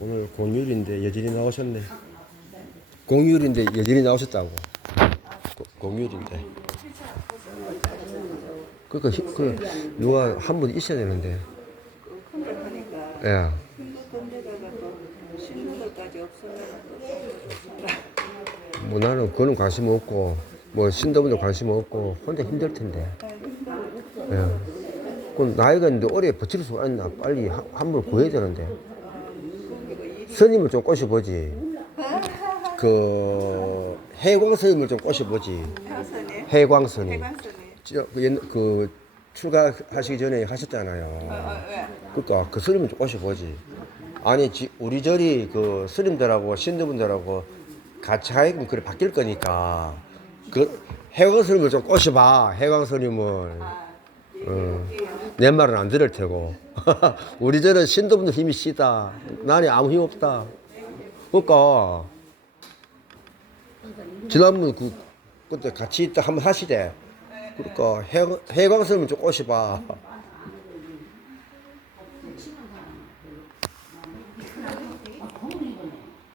오늘 공휴일인데 여진이 나오셨네. 공휴일인데 여진이 나오셨다고. 고- 공휴일인데. 그러니까 히- 그 누가 한 분 있어야 되는데. 예. 뭐 나는 그거는 관심 없고 뭐 신도분도 관심 없고 혼자 힘들 텐데. 예. 그 나이가 있는데 오래 버틸 수가 있나 빨리 한분 구해야 되는데. 스님을 좀 꼬셔보지. 그 해광 스님을 좀 꼬셔보지. 해광 스님. 저, 그, 옛- 그 출가하시기 전에 하셨잖아요. 어왜 그러니까 그 스님을 좀 꼬셔보지. 아니 지- 우리 절이 그 스님들하고 신도분들하고 같이 하여금 그래 바뀔 거니까 그 해광 스님을 좀 꼬셔봐. 해광 스님을. 어. 내 말은 안 들을 테고. 우리 절은 신도분들 힘이 시다. 나는 아무 힘 없다. 그러니까 지난번 그 그때 같이 있다 한번 하시대. 그러니까 해, 해광 스님을 좀 꼬셔봐.